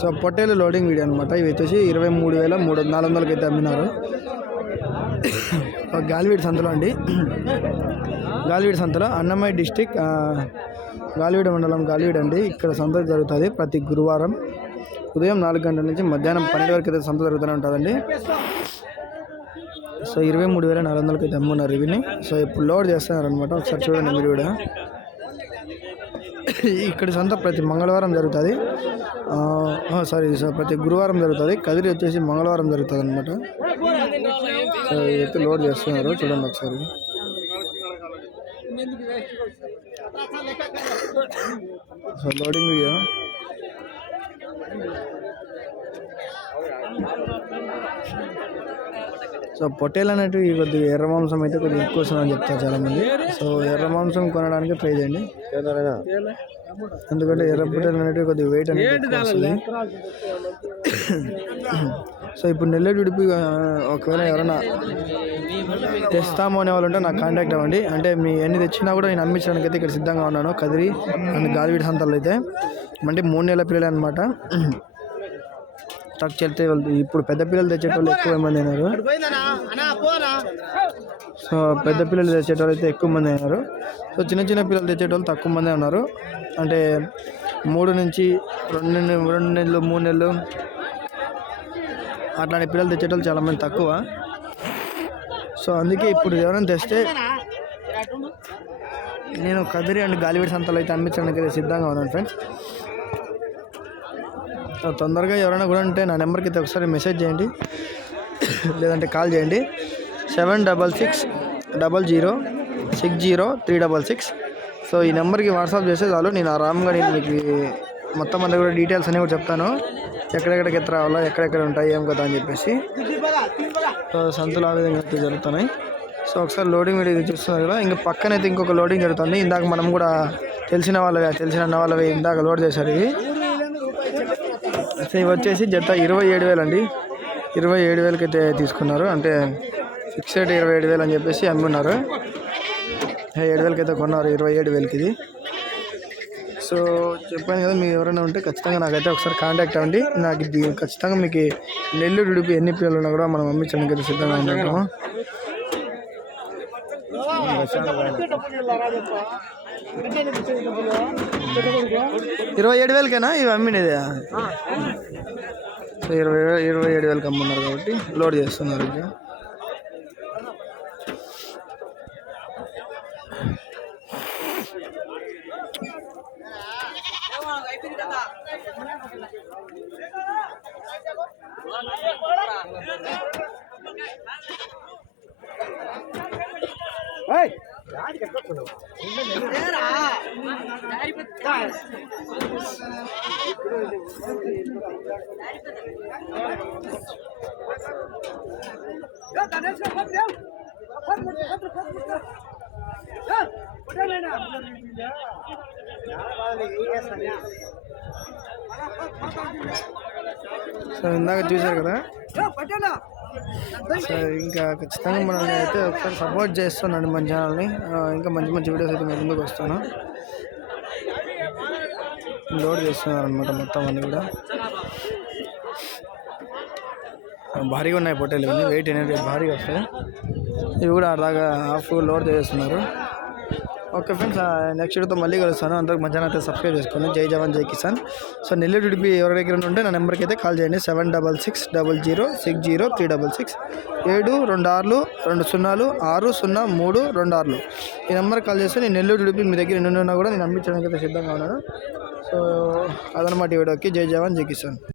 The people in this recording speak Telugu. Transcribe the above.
సో పొట్టేలు లోడింగ్ వీడియో అనమాట. ఇవి వచ్చేసి 23,400 అయితే అమ్మినారు. గాలివీడి సంతలో అండి. గాలివీడి సంతలో అన్నమయ్య డిస్టిక్ గాలివీడి మండలం గాలివీడి అండి. ఇక్కడ సంత జరుగుతుంది ప్రతి గురువారం ఉదయం 4 గంటల నుంచి మధ్యాహ్నం 12 వరకు అయితే సంత జరుగుతూనే ఉంటుందండి. సో 23,400 అయితే అమ్మున్నారు ఇవిని. సో ఇప్పుడు లోడ్ చేస్తున్నారనమాట. ఒకసారి చూడండి మీరు కూడా. ఇక్కడ సంత ప్రతి మంగళవారం జరుగుతుంది. ప్రతి గురువారం జరుగుతుంది. కదిరి వచ్చేసి మంగళవారం జరుగుతుంది అనమాట. సో ఇదైతే లోడ్ చేస్తున్నారు చూడండి ఒకసారి. So loading video. సో పొట్టేలు అనేటివి కొద్దిగా ఎర్ర మాంసం అయితే కొద్దిగా ఎక్కువ వస్తుందని చెప్తారు చాలామంది. సో ఎర్ర మాంసం కొనడానికి ట్రై చేయండి, ఎందుకంటే ఎర్ర పొట్టేలు అనేటివి కొద్దిగా వెయిట్ అనేది వస్తుంది. సో ఇప్పుడు నెల్లూరు ఉడిపి ఒకవేళ ఎవరైనా తెస్తాము అనే వాళ్ళు ఉంటే నాకు కాంటాక్ట్ అవ్వండి. అంటే మీ ఎన్ని తెచ్చినా కూడా నేను అమ్మించడానికి అయితే ఇక్కడ సిద్ధంగా ఉన్నాను. కదిరి అండ్ గాలివీడి సంతల్లో అయితే అంటే 3 నెలల పిల్లలు అనమాట. ట్రక్ చెప్తే ఇప్పుడు పెద్ద పిల్లలు తెచ్చేటోళ్ళు ఎక్కువ మంది అయినారు. సో పెద్ద పిల్లలు తెచ్చేటోళ్ళు అయితే ఎక్కువ మంది అయినారు. సో చిన్న చిన్న పిల్లలు తెచ్చేటోళ్ళు తక్కువ మంది ఉన్నారు. అంటే 3 నుంచి 2 నెలలు 3 నెలలు అట్లాంటి పిల్లలు తెచ్చేటోళ్ళు చాలామంది తక్కువ. సో అందుకే ఇప్పుడు ఎవరైనా తెస్తే నేను కదిరి అండ్ గాలివీడి సంతలో అయితే అమ్మించడానికి అయితే సిద్ధంగా ఉన్నాను ఫ్రెండ్స్. తొందరగా ఎవరైనా కూడా ఉంటే నా నెంబర్కి అయితే ఒకసారి మెసేజ్ చేయండి, లేదంటే కాల్ చేయండి. 7600606366. సో ఈ నెంబర్కి వాట్సాప్ చేస్తే చాలు. నేను ఆరామ్గా మీకు మొత్తం అంతా కూడా డీటెయిల్స్ అన్నీ కూడా చెప్తాను. ఎక్కడెక్కడికి ఎత్త రావాలో, ఎక్కడెక్కడ ఉంటాయి, ఏం కదా అని చెప్పేసి. సో సంతలు ఆ విధంగా అయితే జరుగుతున్నాయి. సో ఒకసారి లోడింగ్ వీడియో చూస్తున్నారు కదా. ఇంకా పక్కనైతే ఇంకొక లోడింగ్ జరుగుతుంది. ఇందాక మనం కూడా తెలిసిన అన్న వాళ్ళవి ఇందాక లోడ్ చేశారు ఇవి. సో ఇవి వచ్చేసి జత 27,000 అండి. 27,000కి అయితే తీసుకున్నారు. అంటే ఫిక్స్ రేట్ 27,000 అని చెప్పేసి అమ్మున్నారు. 7,000కి అయితే కొన్నారు 27,000కి ఇది. సో చెప్పాను కదా, మీకు ఎవరైనా ఉంటే ఖచ్చితంగా నాకైతే ఒకసారి కాంటాక్ట్ అవ్వండి. నాకు ఇది ఖచ్చితంగా మీకు నెల్లూరు ఉడిపి ఎన్ని పిల్లలు ఉన్నా కూడా మనం అమ్మించడానికి అయితే సిద్ధంగా ఉంటాము. 27,000కేనా ఇవి అమ్మినది? సో 27,000కి అమ్మున్నారు కాబట్టి లోడ్ చేస్తున్నారు. ఇంకా సో ఇందాక చూశారు కదా. సో ఇంకా ఖచ్చితంగా మనం అయితే ఒకసారి సపోర్ట్ చేస్తున్నాను మన ఛానల్ని. ఇంకా మంచి మంచి వీడియోస్ అయితే మేము ముందుకు వస్తాను. లోడ్ చేస్తున్నారు అనమాట మొత్తం అన్నీ కూడా. భారీగా ఉన్నాయి పొట్టేలు ఇవన్నీ. వెయిట్ అనేది భారీగా వస్తాయి. ఇవి కూడా అలాగా హాఫ్ లోడ్ చేస్తున్నారు. ఓకే ఫ్రెండ్స్, నెక్స్ట్ వీడియోతో మళ్ళీ కలుస్తాను. అందరికి మధ్యాహ్నం అయితే సబ్స్క్రైబ్ చేసుకోండి. జై జవాన్ జై కిసాన్. సో నెల్లూరు ఉడిపి ఎవరి దగ్గర ఉంటే నా నెంబర్కి అయితే కాల్ చేయండి. 7660060366 726206036. ఈ నెంబర్కి కాల్ చేస్తే నేను నెల్లూరు ఉడిపి మీ దగ్గర ఎన్ని ఉన్నా కూడా నేను అమ్మించడానికి అయితే సిద్ధంగా ఉన్నాను. సో అదనమాట వీడియోకి. జై జవాన్ జై కిసాన్.